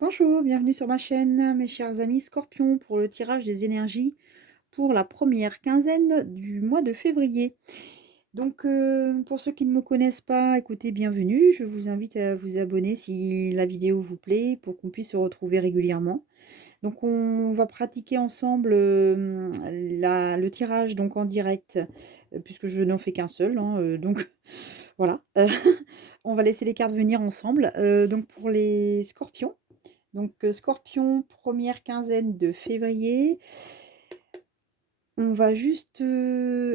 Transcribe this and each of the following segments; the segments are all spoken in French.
Bonjour, bienvenue sur ma chaîne, mes chers amis Scorpions, pour le tirage des énergies pour la première quinzaine du mois de février. Donc, pour ceux qui ne me connaissent pas, écoutez, bienvenue. Je vous invite à vous abonner si la vidéo vous plaît, pour qu'on puisse se retrouver régulièrement. Donc, on va pratiquer ensemble le tirage donc en direct, puisque je n'en fais qu'un seul, hein, donc voilà. On va laisser les cartes venir ensemble. Donc, pour les Scorpions. Donc, Scorpion, première quinzaine de février. On va juste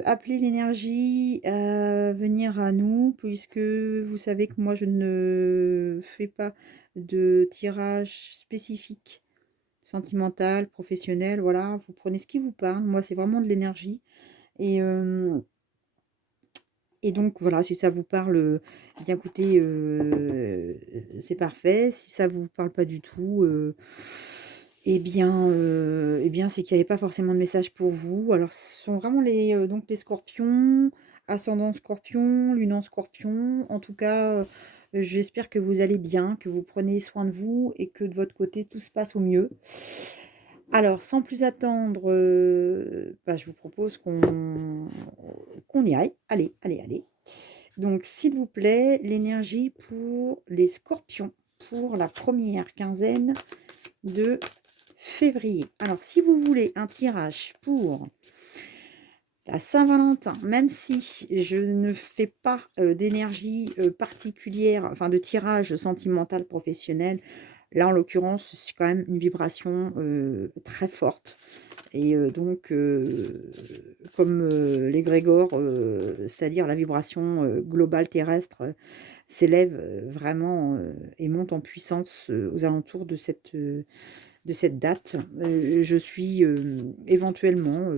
appeler l'énergie à venir à nous, puisque vous savez que moi, je ne fais pas de tirage spécifique, sentimental, professionnel. Voilà, vous prenez ce qui vous parle. Moi, c'est vraiment de l'énergie. Et, et donc, voilà, si ça vous parle, bien écoutez, c'est parfait. Si ça vous parle pas du tout, eh bien, c'est qu'il n'y avait pas forcément de message pour vous. Alors, ce sont vraiment donc les scorpions, ascendant scorpion, lune en scorpion. En tout cas, j'espère que vous allez bien, que vous prenez soin de vous et que de votre côté, tout se passe au mieux. Alors, sans plus attendre, je vous propose qu'on y aille. Allez, allez, allez. Donc, s'il vous plaît, l'énergie pour les scorpions pour la première quinzaine de février. Alors, si vous voulez un tirage pour la Saint-Valentin, même si je ne fais pas d'énergie particulière, enfin de tirage sentimental professionnel, là en l'occurrence, c'est quand même une vibration très forte. Et donc, comme l'égrégore, c'est-à-dire la vibration globale terrestre, s'élève vraiment et monte en puissance aux alentours de cette date. Je suis éventuellement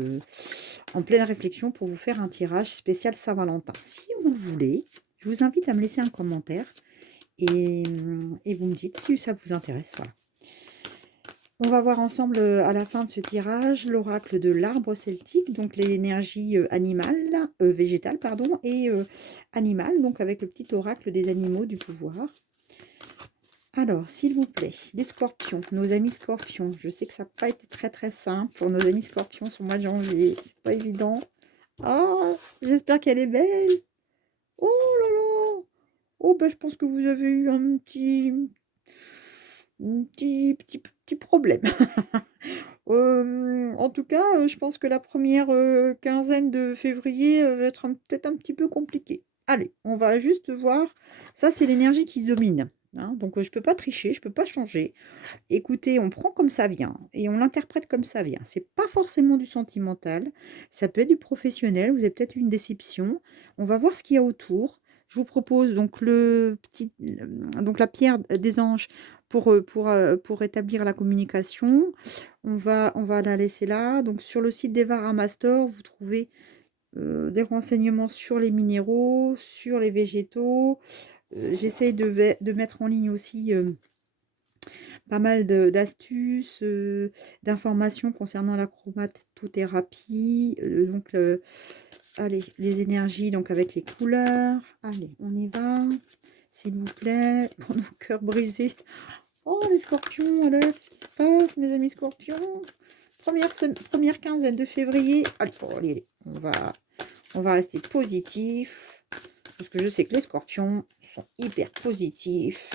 en pleine réflexion pour vous faire un tirage spécial Saint-Valentin. Si vous le voulez, je vous invite à me laisser un commentaire et vous me dites si ça vous intéresse. Voilà. On va voir ensemble à la fin de ce tirage l'oracle de l'arbre celtique, donc l'énergie animale, végétale, pardon, et animale, donc avec le petit oracle des animaux du pouvoir. Alors, s'il vous plaît, les scorpions, nos amis scorpions, je sais que ça n'a pas été très très simple pour nos amis scorpions sur le mois de janvier, c'est pas évident. Oh, j'espère qu'elle est belle. Oh là là. Oh, je pense que vous avez eu un petit problème. En tout cas, je pense que la première quinzaine de février va être peut-être un petit peu compliquée. Allez, on va juste voir. Ça, c'est l'énergie qui domine. Hein, donc, je ne peux pas tricher, je ne peux pas changer. Écoutez, on prend comme ça vient et on l'interprète comme ça vient. C'est pas forcément du sentimental, ça peut être du professionnel. Vous avez peut-être eu une déception. On va voir ce qu'il y a autour. Je vous propose donc donc la pierre des anges pour établir la communication. On va la laisser là. Donc sur le site d'Eva Mastor, vous trouvez des renseignements sur les minéraux, sur les végétaux. J'essaye de mettre en ligne aussi pas mal d'astuces, d'informations concernant la chromatothérapie. Allez, les énergies, donc avec les couleurs. Allez, on y va, s'il vous plaît, pour nos cœurs brisés. Oh, les scorpions, alors, qu'est-ce qui se passe, mes amis scorpions? Première quinzaine de février. Allez, allez, on va rester positif, parce que je sais que les scorpions sont hyper positifs.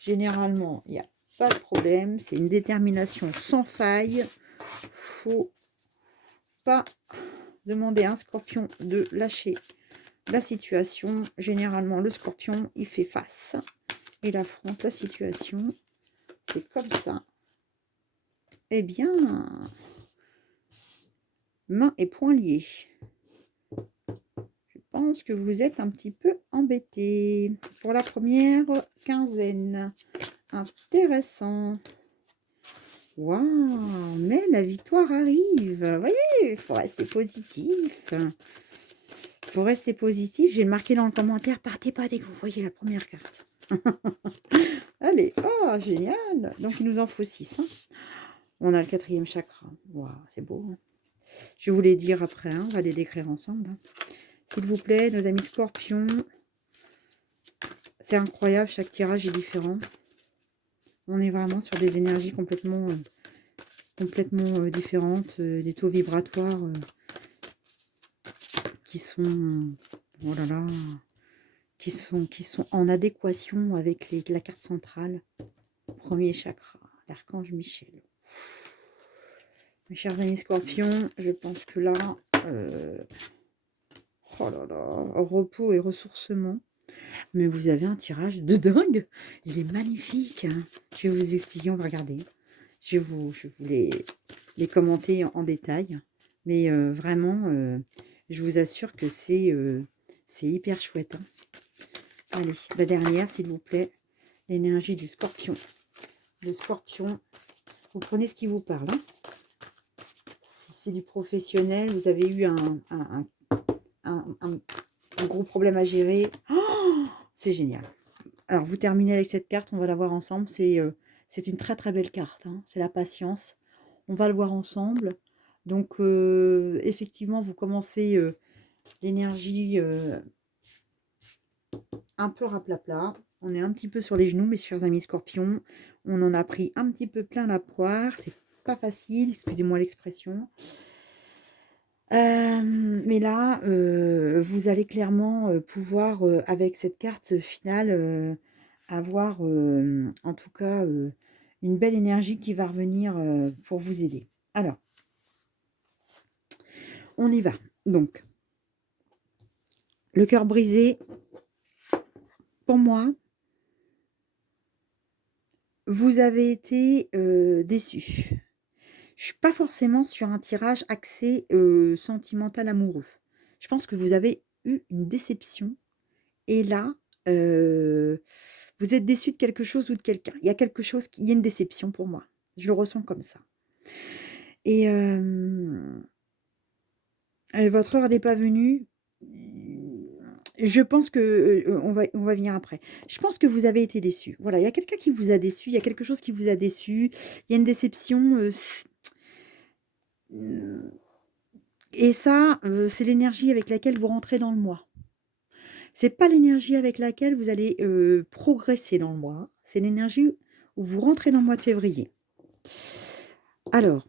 Généralement, il n'y a pas de problème. C'est une détermination sans faille. Faut pas demander à un scorpion de lâcher la situation. Généralement, le scorpion, il fait face. Il affronte la situation. C'est comme ça. Eh bien, main et poings liés. Je pense que vous êtes un petit peu embêtés pour la première quinzaine. Intéressant. Waouh, mais la victoire arrive. Vous voyez, il faut rester positif. Il faut rester positif. J'ai marqué dans le commentaire, partez pas dès que vous voyez la première carte. Allez, oh, génial. Donc, il nous en faut 6. Hein. On a le 4e chakra. Waouh, c'est beau. Hein. Je vais vous les dire après. Hein. On va les décrire ensemble. Hein. S'il vous plaît, nos amis scorpions. C'est incroyable, chaque tirage est différent. On est vraiment sur des énergies complètement différentes, des taux vibratoires qui sont, oh là là, qui sont en adéquation avec la carte centrale. Premier chakra, l'archange Michel. Mes chers amis scorpions, je pense que là, euh, oh là là, repos et ressourcement. Mais vous avez un tirage de dingue. Il est magnifique, hein. Je vais vous expliquer, on va regarder. Je vais vous les commenter en détail. Mais vraiment, je vous assure que c'est hyper chouette, hein. Allez, la dernière, s'il vous plaît. L'énergie du scorpion. Le scorpion, vous prenez ce qui vous parle, hein. Si c'est du professionnel, vous avez eu un gros problème à gérer. Oh, c'est génial. Alors, vous terminez avec cette carte, on va la voir ensemble. C'est une très très belle carte, hein. C'est la patience. On va le voir ensemble. Donc, effectivement, vous commencez l'énergie un peu raplapla. On est un petit peu sur les genoux, mes chers amis scorpions. On en a pris un petit peu plein la poire. C'est pas facile, excusez-moi l'expression. Mais là, vous allez clairement pouvoir, avec cette carte finale, avoir, en tout cas, une belle énergie qui va revenir pour vous aider. Alors, on y va. Donc, le cœur brisé, pour moi, vous avez été déçu. Je suis pas forcément sur un tirage axé sentimental amoureux. Je pense que vous avez eu une déception. Et là, vous êtes déçu de quelque chose ou de quelqu'un. Il y a quelque chose, il y a une déception pour moi. Je le ressens comme ça. Et votre heure n'est pas venue. Je pense que on va venir après. Je pense que vous avez été déçu. Voilà, il y a quelqu'un qui vous a déçu. Il y a quelque chose qui vous a déçu. Il y a une déception. Et ça, c'est l'énergie avec laquelle vous rentrez dans le mois. C'est pas l'énergie avec laquelle vous allez progresser dans le mois. C'est l'énergie où vous rentrez dans le mois de février. Alors,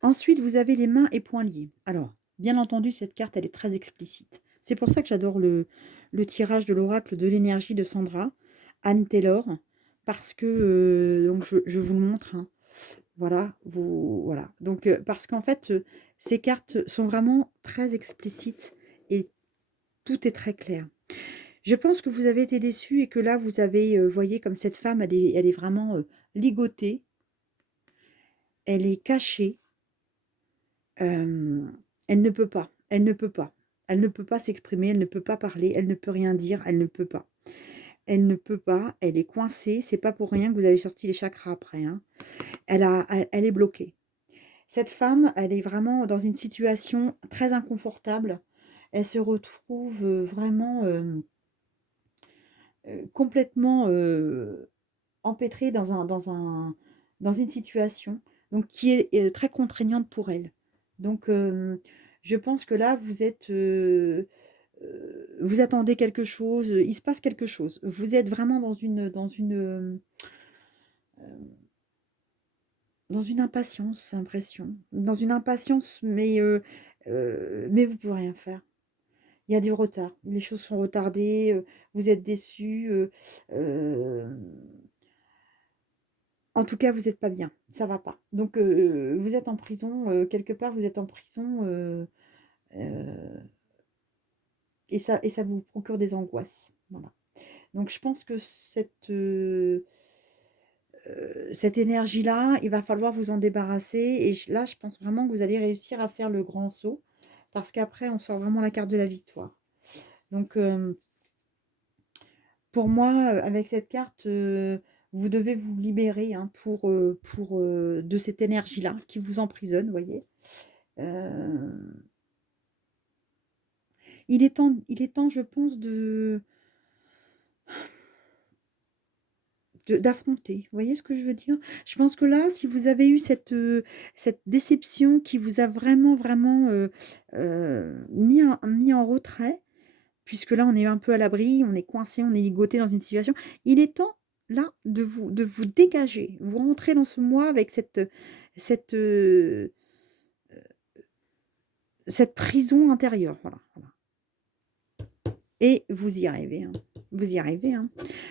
ensuite, vous avez les mains et poings liés. Alors, bien entendu, cette carte, elle est très explicite. C'est pour ça que j'adore le tirage de l'oracle de l'énergie de Sandra, Anne Taylor, parce que, donc je vous le montre, hein. Voilà, voilà. Donc, parce qu'en fait, ces cartes sont vraiment très explicites et tout est très clair. Je pense que vous avez été déçu et que là, vous avez, voyez, comme cette femme, elle est vraiment ligotée, elle est cachée, elle ne peut pas, elle ne peut pas. Elle ne peut pas s'exprimer, elle ne peut pas parler, elle ne peut rien dire, elle ne peut pas. Elle ne peut pas, elle est coincée, c'est pas pour rien que vous avez sorti les chakras après, hein. Elle est bloquée. Cette femme, elle est vraiment dans une situation très inconfortable. Elle se retrouve vraiment complètement empêtrée dans une situation donc, qui est très contraignante pour elle. Donc, je pense que là, vous attendez quelque chose, il se passe quelque chose. Vous êtes vraiment dans une impatience, j'ai l'impression. Dans une impatience, mais vous pouvez rien faire. Il y a du retard. Les choses sont retardées, vous êtes déçus. En tout cas, vous êtes pas bien. Ça va pas. Donc, vous êtes en prison, quelque part, vous êtes en prison, heu et ça vous procure des angoisses. Voilà. Donc je pense que cette énergie-là, il va falloir vous en débarrasser et là, je pense vraiment que vous allez réussir à faire le grand saut parce qu'après, on sort vraiment la carte de la victoire. Donc, pour moi, avec cette carte, vous devez vous libérer, hein, de cette énergie-là qui vous emprisonne, vous voyez? Heu, il est temps, je pense, d'affronter. Vous voyez ce que je veux dire? Je pense que là, si vous avez eu cette déception qui vous a vraiment, vraiment, mis en retrait, puisque là, on est un peu à l'abri, on est coincé, on est ligoté dans une situation. Il est temps, là, de vous dégager. Vous rentrez dans ce mois avec cette, cette prison intérieure, voilà, voilà. Et vous y arrivez, hein. Vous y arrivez, hein,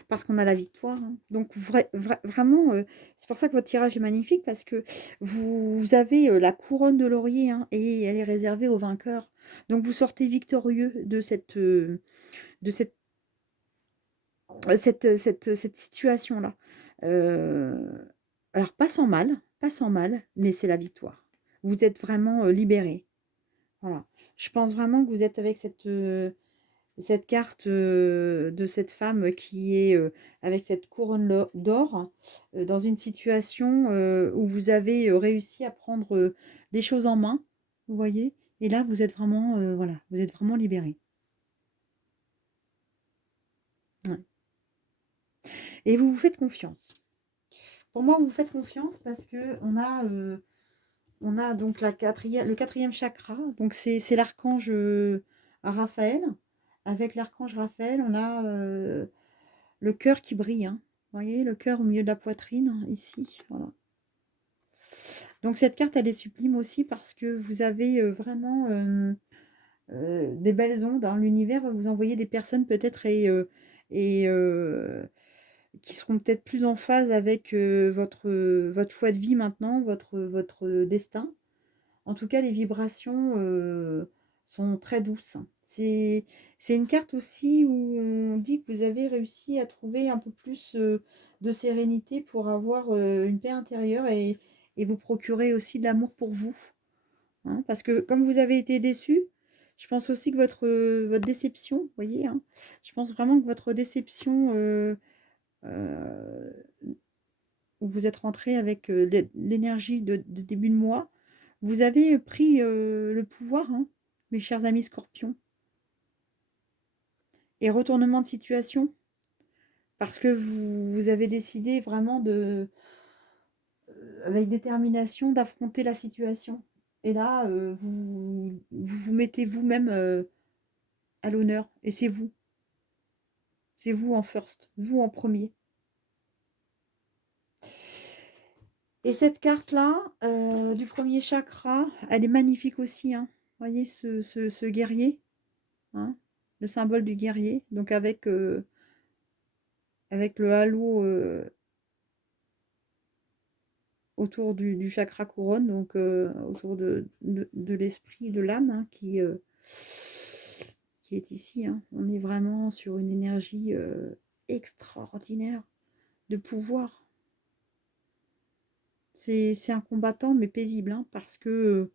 parce qu'on a la victoire, hein. Donc vraiment, c'est pour ça que votre tirage est magnifique parce que vous avez, la couronne de laurier, hein, et elle est réservée aux vainqueurs. Donc vous sortez victorieux de cette situation-là. Heu, alors pas sans mal, mais c'est la victoire. Vous êtes vraiment, libérés. Voilà. Je pense vraiment que vous êtes avec cette carte, de cette femme qui est, avec cette couronne d'or, dans une situation, où vous avez, réussi à prendre, les choses en main, vous voyez? Et là, vous êtes vraiment, voilà, vous êtes vraiment libérés. Ouais. Et vous vous faites confiance. Pour moi, vous vous faites confiance parce on a donc le quatrième chakra, donc c'est l'archange, Raphaël. Avec l'archange Raphaël, on a, le cœur qui brille, hein. Vous voyez, le cœur au milieu de la poitrine, hein, ici, voilà. Donc cette carte, elle est sublime aussi parce que vous avez, vraiment, des belles ondes, hein. L'univers va vous envoyer des personnes peut-être et qui seront peut-être plus en phase avec, votre choix de vie maintenant, votre destin. En tout cas, les vibrations, sont très douces. C'est une carte aussi où on dit que vous avez réussi à trouver un peu plus, de sérénité pour avoir, une paix intérieure et vous procurer aussi de l'amour pour vous, hein. Parce que comme vous avez été déçus, je pense aussi que votre déception, vous voyez, hein, je pense vraiment que votre déception, heu, où vous êtes rentrés avec, l'énergie de début de mois, vous avez pris, le pouvoir, hein, mes chers amis scorpions. Et retournement de situation, parce que vous avez décidé vraiment avec détermination d'affronter la situation. Et là, vous mettez vous-même, à l'honneur et c'est vous en first, vous en premier. Et cette carte-là, du premier chakra, elle est magnifique aussi, hein. Vous voyez ce guerrier, hein? Le symbole du guerrier, donc avec le halo, autour du chakra couronne, donc autour de l'esprit, de l'âme, hein, qui est ici, hein. On est vraiment sur une énergie, extraordinaire de pouvoir. C'est un combattant, mais paisible, hein, parce que,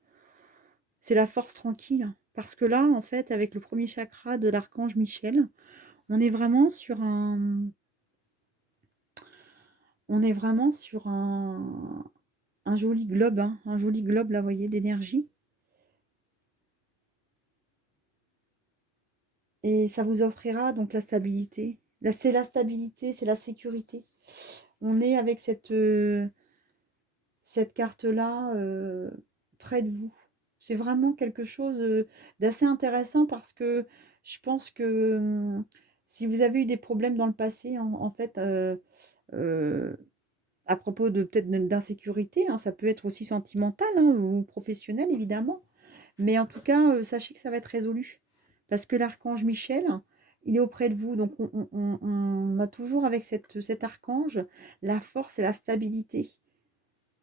c'est la force tranquille, hein. Parce que là, en fait, avec le premier chakra de l'archange Michel, on est vraiment sur un joli globe, hein, un joli globe là, vous voyez, d'énergie. Et ça vous offrira donc la stabilité. Là, c'est la stabilité, c'est la sécurité. On est avec cette carte-là, près de vous. C'est vraiment quelque chose, d'assez intéressant parce que je pense que, si vous avez eu des problèmes dans le passé, en fait, heu, à propos de peut-être d'insécurité, hein, ça peut être aussi sentimental, hein, ou professionnel évidemment. Mais en tout cas, sachez que ça va être résolu. Parce que l'archange Michel, il est auprès de vous. Donc on a toujours avec cet archange la force et la stabilité.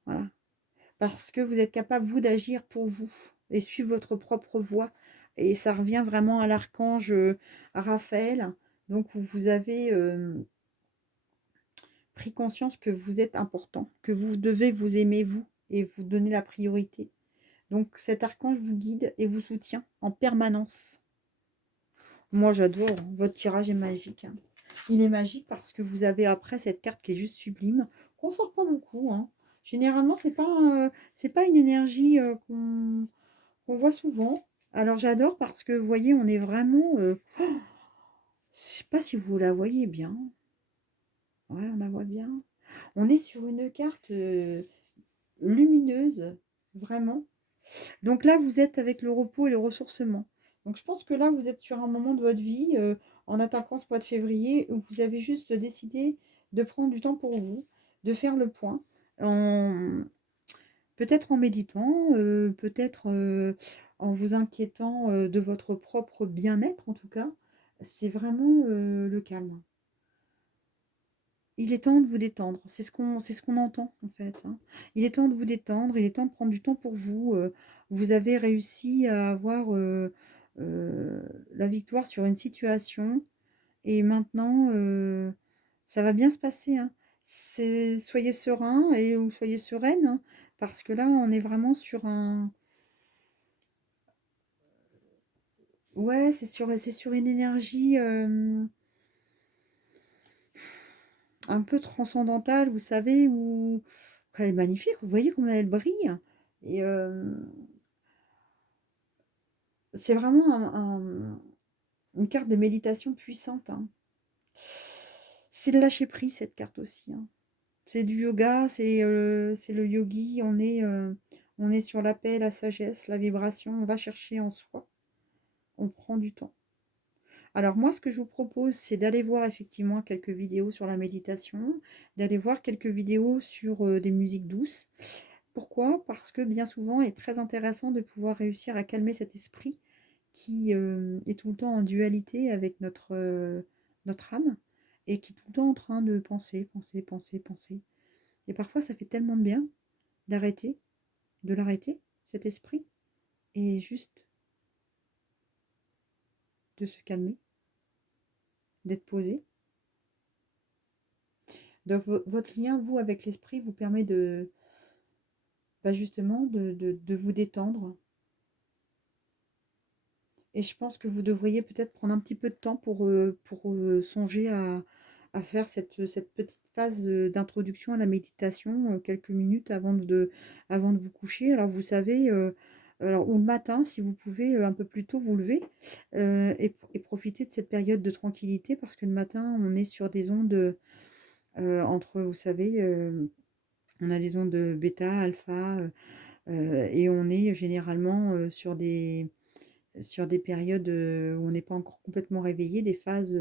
Voilà. Parce que vous êtes capable, vous, d'agir pour vous et suivre votre propre voie. Et ça revient vraiment à l'archange, Raphaël. Donc vous avez, pris conscience que vous êtes important, que vous devez vous aimer vous et vous donner la priorité. Donc cet archange vous guide et vous soutient en permanence. Moi, j'adore, hein. Votre tirage est magique, hein. Il est magique parce que vous avez après cette carte qui est juste sublime, qu'on sort pas beaucoup, hein. Généralement, c'est pas une énergie, qu'on voit souvent. Alors j'adore parce que vous voyez, on est vraiment, je sais pas si vous la voyez bien. Ouais, on la voit bien. On est sur une carte, lumineuse, vraiment. Donc là, vous êtes avec le repos et le ressourcement. Donc je pense que là, vous êtes sur un moment de votre vie, en attaquant ce mois de février, où vous avez juste décidé de prendre du temps pour vous, de faire le point, en peut-être en méditant, peut-être, en vous inquiétant, de votre propre bien-être en tout cas. C'est vraiment, le calme. Il est temps de vous détendre, c'est ce qu'on entend en fait, hein. Il est temps de vous détendre, il est temps de prendre du temps pour vous, vous avez réussi à avoir, heu, la victoire sur une situation et maintenant, ça va bien se passer, hein. C'est soyez serein et ou soyez sereine, hein, parce que là, on est vraiment sur un ouais, c'est sur une énergie, un peu transcendantale, vous savez, où elle est magnifique, vous voyez comme elle brille et c'est vraiment une carte de méditation puissante, hein. C'est de lâcher prise cette carte aussi, hein. C'est du yoga, c'est le yogi, on est sur la paix, la sagesse, la vibration, on va chercher en soi, on prend du temps. Alors moi, ce que je vous propose, c'est d'aller voir effectivement quelques vidéos sur la méditation, d'aller voir quelques vidéos sur, des musiques douces. Pourquoi? Parce que bien souvent, il est très intéressant de pouvoir réussir à calmer cet esprit qui, est tout le temps en dualité avec notre âme et qui est tout le temps en train de penser, penser, penser, penser. Et parfois, ça fait tellement de bien d'arrêter, de l'arrêter, cet esprit, et juste de se calmer, d'être posé. Donc votre lien, vous, avec l'esprit, vous permet de, bah, justement, de vous détendre. Et je pense que vous devriez peut-être prendre un petit peu de temps pour songer à faire cette petite phase d'introduction à la méditation, quelques minutes avant de vous coucher. Alors vous savez, alors, ou le matin, si vous pouvez un peu plus tôt vous lever et profiter de cette période de tranquillité, parce que le matin, on est sur des ondes entre, vous savez, on a des ondes bêta, alpha, et on est généralement sur des périodes, où on n'est pas encore complètement réveillé, des phases,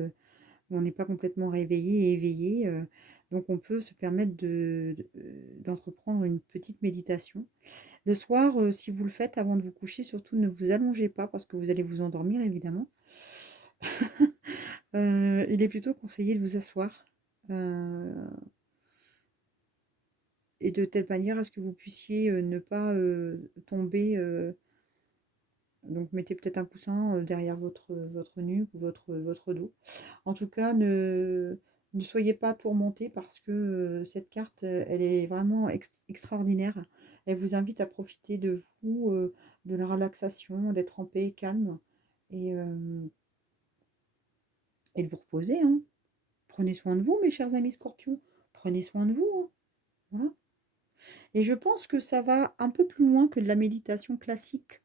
où on n'est pas complètement réveillé et éveillé, donc on peut se permettre d'entreprendre une petite méditation. Le soir, si vous le faites avant de vous coucher, surtout ne vous allongez pas parce que vous allez vous endormir évidemment. Il est plutôt conseillé de vous asseoir, heu et de telle manière à ce que vous puissiez, ne pas, tomber, donc mettez peut-être un coussin, derrière votre nuque ou votre dos. En tout cas, ne soyez pas tourmentés parce que, cette carte, elle est vraiment extraordinaire. Elle vous invite à profiter de vous, de la relaxation, d'être en paix et calme et de vous reposer, hein. Prenez soin de vous, mes chers amis scorpions. Prenez soin de vous, hein. Voilà, et je pense que ça va un peu plus loin que de la méditation classique,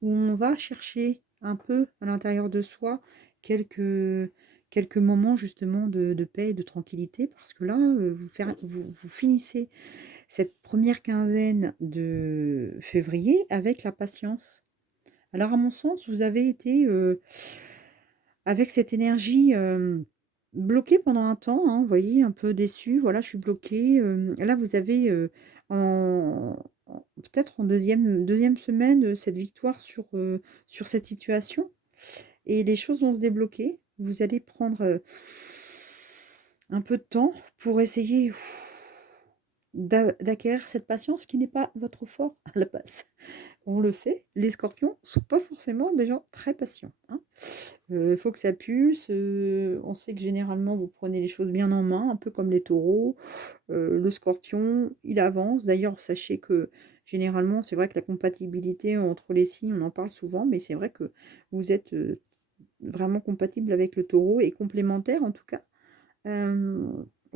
où on va chercher un peu à l'intérieur de soi quelques, quelques moments justement de paix et de tranquillité, parce que là, vous finissez cette première quinzaine de février avec la patience. Alors à mon sens, vous avez été avec cette énergie bloquée pendant un temps, hein, vous voyez, un peu déçu, voilà, je suis bloquée. Là, vous avez peut-être en deuxième semaine cette victoire sur cette situation et les choses vont se débloquer. Vous allez prendre un peu de temps pour essayer d'acquérir cette patience qui n'est pas votre fort à la base. On le sait, les scorpions sont pas forcément des gens très patients, hein. Faut que ça pulse, on sait que généralement vous prenez les choses bien en main, un peu comme les taureaux. Le scorpion, il avance. D'ailleurs, sachez que généralement, c'est vrai que la compatibilité entre les signes, on en parle souvent, mais c'est vrai que vous êtes, vraiment compatible avec le taureau et complémentaire en tout cas,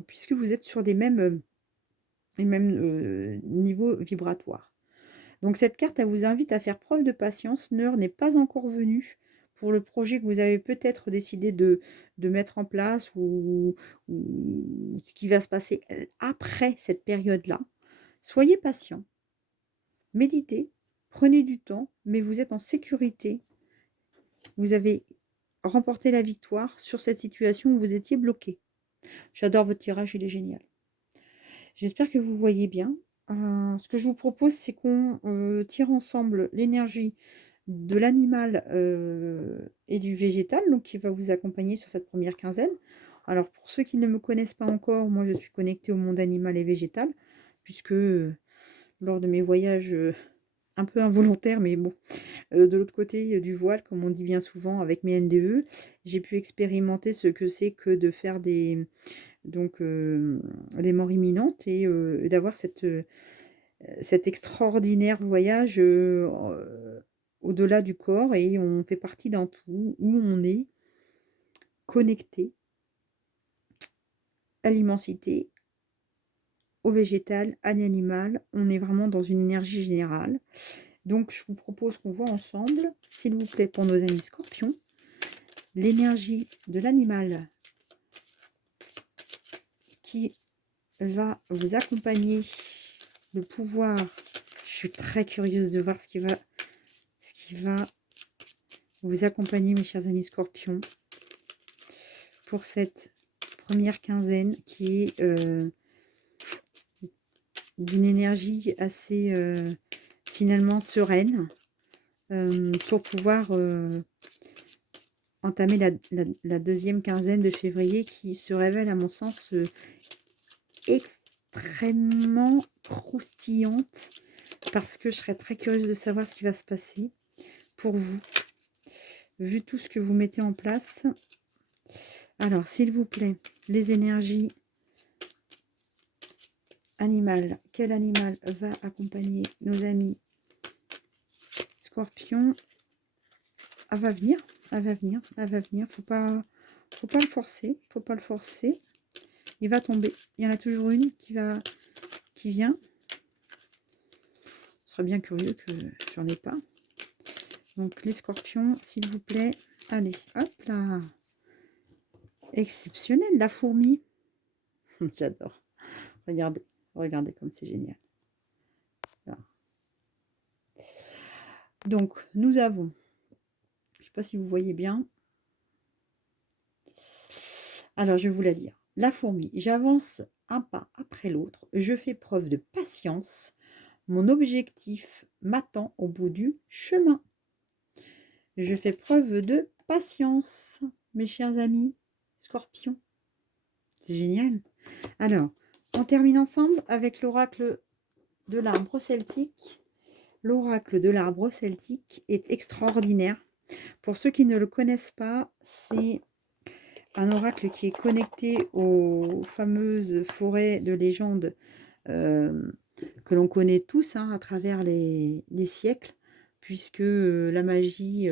puisque vous êtes sur les mêmes niveaux vibratoires. Donc cette carte, elle vous invite à faire preuve de patience. L'heure n'est pas encore venue pour le projet que vous avez peut-être décidé de mettre en place ou ce qui va se passer après cette période-là. Soyez patient, méditez, prenez du temps, mais vous êtes en sécurité Vous avez remporté la victoire sur cette situation où vous étiez bloqué. J'adore votre tirage, il est génial. J'espère que vous voyez bien. Ce que je vous propose, c'est qu'on, tire ensemble l'énergie de l'animal, et du végétal, donc qui va vous accompagner sur cette première quinzaine. Alors pour ceux qui ne me connaissent pas encore, moi je suis connectée au monde animal et végétal, puisque, lors de mes voyages, un peu involontaires, mais bon, de l'autre côté, du voile, comme on dit bien souvent avec mes NDE, j'ai pu expérimenter ce que c'est que de faire des morts imminentes et d'avoir cet extraordinaire voyage, au-delà du corps et on fait partie d'un tout où on est connecté à l'immensité, au végétal, à l'animal. On est vraiment dans une énergie générale. Donc je vous propose qu'on voit ensemble, s'il vous plaît, pour nos amis scorpions, l'énergie de l'animal qui va vous accompagner, le pouvoir. Je suis très curieuse de voir ce qui va vous accompagner, mes chers amis scorpions, pour cette première quinzaine qui est d'une énergie assez finalement sereine, pour pouvoir entamer la deuxième quinzaine de février qui se révèle à mon sens extrêmement croustillante, parce que je serais très curieuse de savoir ce qui va se passer pour vous, vu tout ce que vous mettez en place. Alors, s'il vous plaît, les énergies animales. Quel animal va accompagner nos amis scorpions? Elle va venir, elle va venir, elle va venir. Faut pas le forcer, faut pas le forcer. Il va tomber. Il y en a toujours une qui vient. Ce serait bien curieux que j'en ai pas. Donc les scorpions, s'il vous plaît. Allez, hop là. Exceptionnel, la fourmi. J'adore. Regardez, regardez comme c'est génial. Voilà. Donc, nous avons, je ne sais pas si vous voyez bien. Alors, je vais vous la lire. La fourmi, j'avance un pas après l'autre. Je fais preuve de patience. Mon objectif m'attend au bout du chemin. Je fais preuve de patience, mes chers amis scorpions. C'est génial. Alors, on termine ensemble avec l'oracle de l'arbre celtique. L'oracle de l'arbre celtique est extraordinaire. Pour ceux qui ne le connaissent pas, c'est un oracle qui est connecté aux fameuses forêts de légende, que l'on connaît tous hein, à travers les siècles, puisque la magie,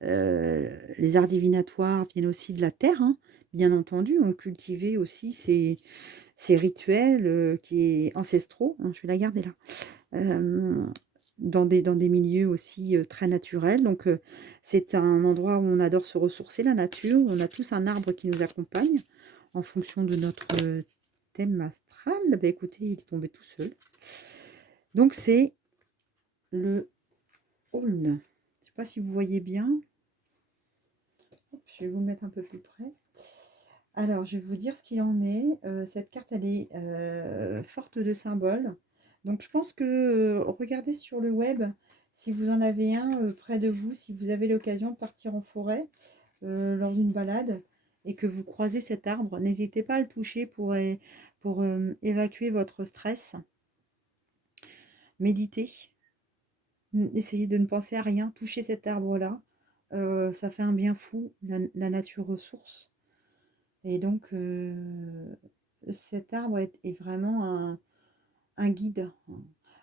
les arts divinatoires viennent aussi de la terre, hein, bien entendu. On cultivait aussi ces rituels qui est ancestraux, hein, je vais la garder là, dans des milieux aussi très naturels. Donc, c'est un endroit où on adore se ressourcer, la nature. On a tous un arbre qui nous accompagne en fonction de notre thème astral. Bah, écoutez, il est tombé tout seul. Donc, c'est le aulne. Je ne sais pas si vous voyez bien. Hop, je vais vous mettre un peu plus près. Alors, je vais vous dire ce qu'il en est. Cette carte, elle est forte de symboles. Donc, je pense que regardez sur le web si vous en avez un près de vous, si vous avez l'occasion de partir en forêt lors d'une balade et que vous croisez cet arbre, n'hésitez pas à le toucher pour évacuer votre stress. Méditez. Essayez de ne penser à rien. Touchez cet arbre-là. Ça fait un bien fou, la nature ressource. Et donc, cet arbre est vraiment un guide.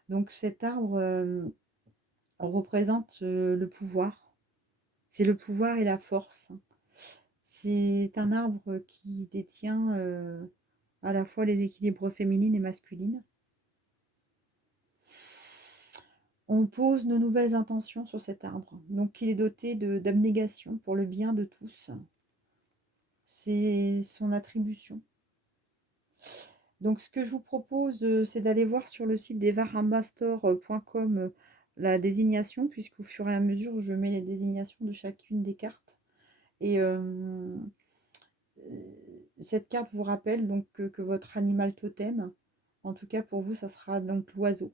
Donc cet arbre représente le pouvoir. C'est le pouvoir et la force. C'est un arbre qui détient à la fois les équilibres féminines et masculines. On pose nos nouvelles intentions sur cet arbre. Donc il est doté d'abnégation pour le bien de tous. C'est son attribution. Donc ce que je vous propose, c'est d'aller voir sur le site d'evarambastor.com la désignation, puisqu'au fur et à mesure, je mets les désignations de chacune des cartes. Et cette carte vous rappelle donc que votre animal totem, en tout cas pour vous, ça sera donc l'oiseau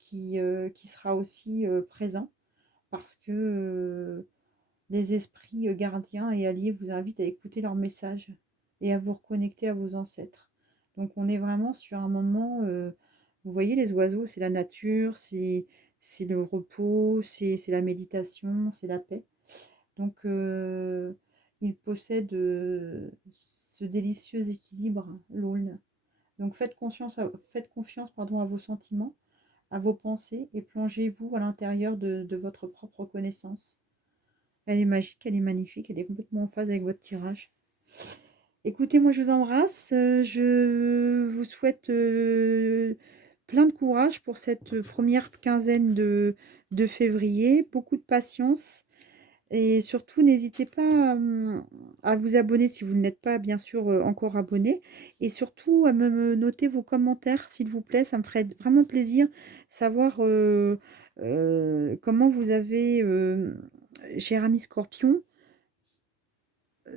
qui sera aussi présent parce que les esprits gardiens et alliés vous invitent à écouter leurs messages et à vous reconnecter à vos ancêtres. Donc on est vraiment sur un moment, vous voyez les oiseaux, c'est la nature, c'est le repos, c'est la méditation, c'est la paix. Donc il possède ce délicieux équilibre, l'aulne. Donc faites confiance pardon, à vos sentiments, à vos pensées et plongez-vous à l'intérieur de votre propre connaissance. Elle est magique, elle est magnifique, elle est complètement en phase avec votre tirage. Écoutez, moi je vous embrasse, je vous souhaite plein de courage pour cette première quinzaine de février, beaucoup de patience et surtout n'hésitez pas à vous abonner si vous ne l'êtes pas bien sûr encore abonné et surtout à me noter vos commentaires s'il vous plaît, ça me ferait vraiment plaisir savoir comment vous avez, cher ami Scorpion,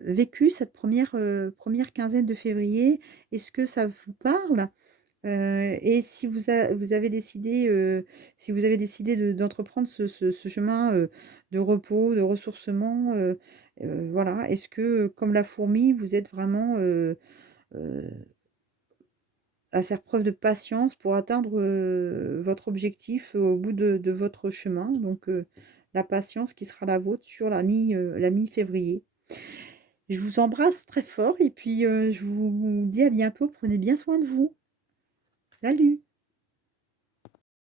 vécu cette première quinzaine de février. Est-ce que ça vous parle? Et si vous avez décidé, si vous avez décidé d'entreprendre ce chemin, de repos, de ressourcement, voilà. Est-ce que, comme la fourmi, vous êtes vraiment, heu, à faire preuve de patience pour atteindre, votre objectif au bout de votre chemin? Donc, la patience qui sera la vôtre sur la mi-février. Je vous embrasse très fort et puis, je vous dis à bientôt. Prenez bien soin de vous. Salut!